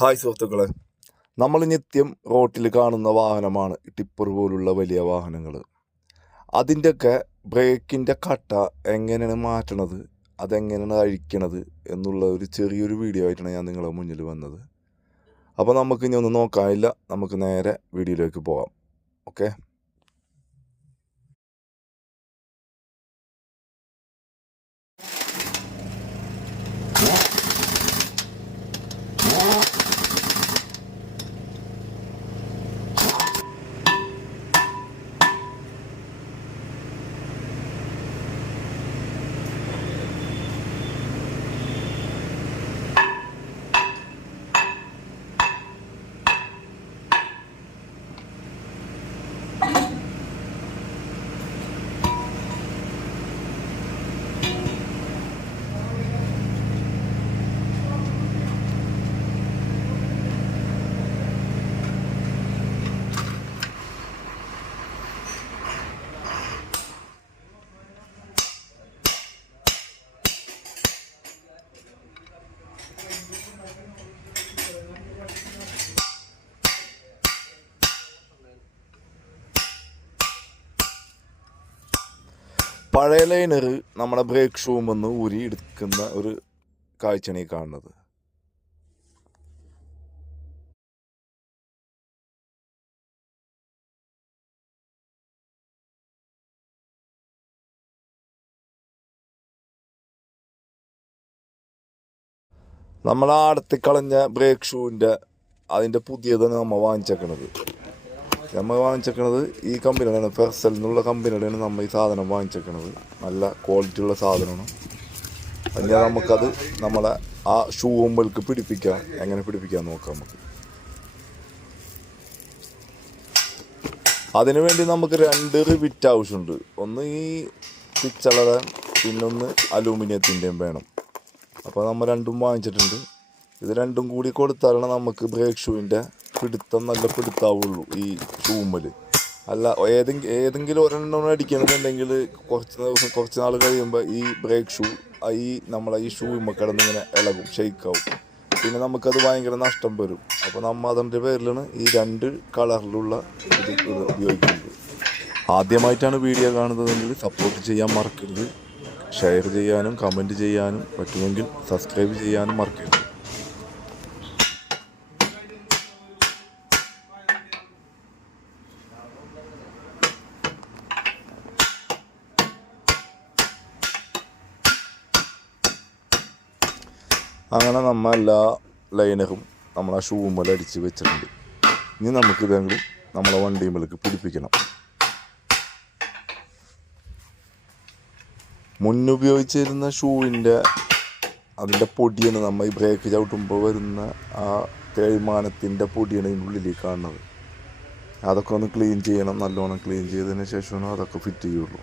Hi സുഹൃത്തുക്കളെ, നമ്മൾ നിത്യം റോട്ടിൽ കാണുന്ന വാഹനമാണ് ടിപ്പർ പോലുള്ള വലിയ വാഹനങ്ങൾ. അതിൻ്റെയൊക്കെ ബ്രേക്കിൻ്റെ കട്ട എങ്ങനെയാണ് മാറ്റണത്, അതെങ്ങനെയാണ് അഴിക്കണത് എന്നുള്ള ഒരു ചെറിയൊരു വീഡിയോ ആയിട്ടാണ് ഞാൻ നിങ്ങളുടെ മുന്നിൽ വന്നത്. അപ്പോൾ നമുക്ക് ഇനി ഒന്നും നോക്കാനില്ല, നമുക്ക് നേരെ വീഡിയോയിലേക്ക് പോകാം. ഓക്കെ. പഴയ ലൈനർ നമ്മുടെ ബ്രേക്ക് ഷൂമെന്ന് ഊരി എടുക്കുന്ന ഒരു കാഴ്ചയാണ് ഈ കാണുന്നത്. നമ്മൾ ആടത്തി കളഞ്ഞ ബ്രേക്ക് ഷൂവിൻ്റെ അതിൻ്റെ പുതിയതാണ് നമ്മൾ വാങ്ങിച്ചേക്കണത്. ഈ കമ്പനിയുടെയാണ്, ഫെർസൽ എന്നുള്ള കമ്പനിയുടെയാണ് നമ്മൾ ഈ സാധനം വാങ്ങിച്ചേക്കണത്. നല്ല ക്വാളിറ്റി ഉള്ള സാധനമാണ്. അതിന് നമുക്കത് നമ്മളെ ആ ഷൂ മുമ്പിലേക്ക് പിടിപ്പിക്കാം. എങ്ങനെ പിടിപ്പിക്കാൻ നോക്കാം നമുക്ക്. അതിനു വേണ്ടി നമുക്ക് 2 റിവിറ്റ് ആവശ്യമുണ്ട്. ഒന്ന് ഈ പിച്ചളയുടെ, പിന്നൊന്ന് അലൂമിനിയത്തിൻ്റെയും വേണം. അപ്പോൾ നമ്മൾ രണ്ടും വാങ്ങിച്ചിട്ടുണ്ട്. ഇത് രണ്ടും കൂടി കൊടുത്താലാണ് നമുക്ക് ബ്രേക്ക് ഷൂവിൻ്റെ പിടുത്തം നല്ല പിടുത്താവുള്ളൂ ഈ ഷൂമ്മൽ. അല്ല ഏതെങ്കിലും ഒരെണ്ണം അടിക്കണമെന്നുണ്ടെങ്കിൽ കുറച്ച് നാൾ കഴിയുമ്പോൾ ഈ ബ്രേക്ക് ഷൂ നമ്മളെ ഈ ഷൂമ്മ കിടന്നിങ്ങനെ ഇളകും, ഷെയ്ക്കാവും. പിന്നെ നമുക്കത് ഭയങ്കര നഷ്ടം വരും. അപ്പോൾ നമ്മൾ അതിൻ്റെ പേരിലാണ് ഈ 2 കളറിലുള്ള ഇത് ഉപയോഗിക്കുന്നത്. ആദ്യമായിട്ടാണ് വീഡിയോ കാണുന്നതെങ്കിൽ സപ്പോർട്ട് ചെയ്യാൻ മറക്കരുത്. ഷെയർ ചെയ്യാനും കമൻറ്റ് ചെയ്യാനും പറ്റുമെങ്കിൽ സബ്സ്ക്രൈബ് ചെയ്യാനും മറക്കരുത്. അങ്ങനെ നമ്മൾ എല്ലാ ലൈനറും നമ്മളെ ഷൂമ്മൽ അടിച്ച് വെച്ചിട്ടുണ്ട്. ഇനി നമുക്കിതെങ്കിലും നമ്മളെ വണ്ടിയുമ്മലേക്ക് പിടിപ്പിക്കണം. മുന്നുപയോഗിച്ചിരുന്ന ഷൂവിൻ്റെ അതിൻ്റെ പൊടിയാണ് നമ്മൾ ഈ ബ്രേക്ക് ചവിട്ടുമ്പോൾ വരുന്ന ആ തേയ്മാനത്തിൻ്റെ പൊടിയാണ് ഇതിനുള്ളിൽ കാണുന്നത്. അതൊക്കെ ഒന്ന് ക്ലീൻ ചെയ്യണം. നല്ലോണം ക്ലീൻ ചെയ്തതിന് ശേഷമാണ് അതൊക്കെ ഫിറ്റ് ചെയ്യുള്ളൂ.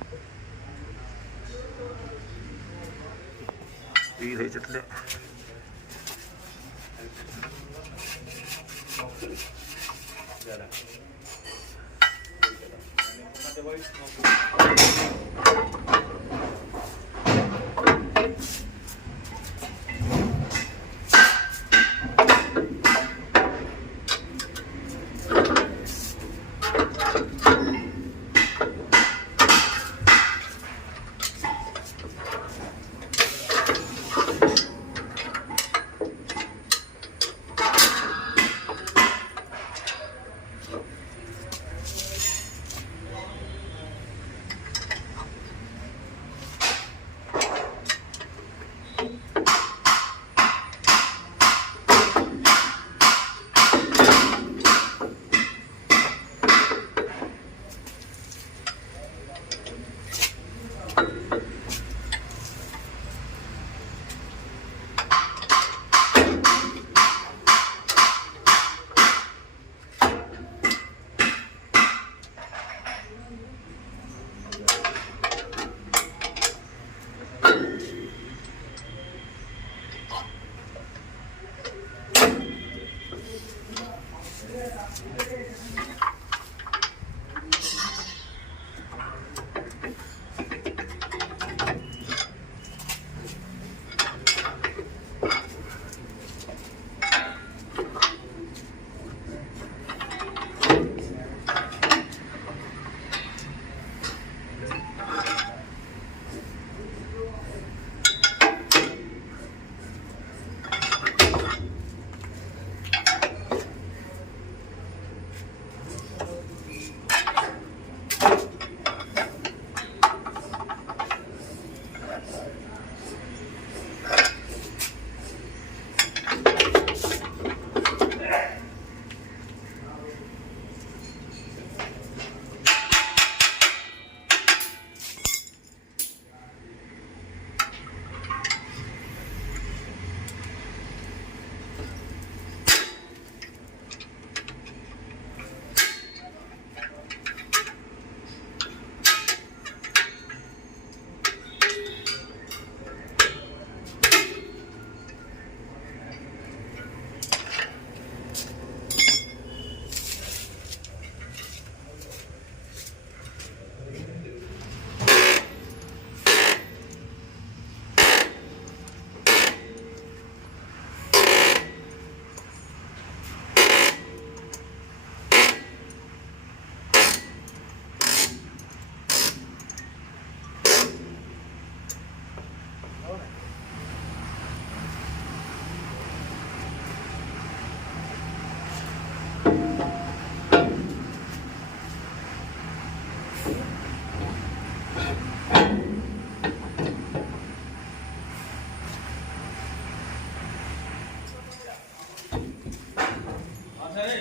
സാറേ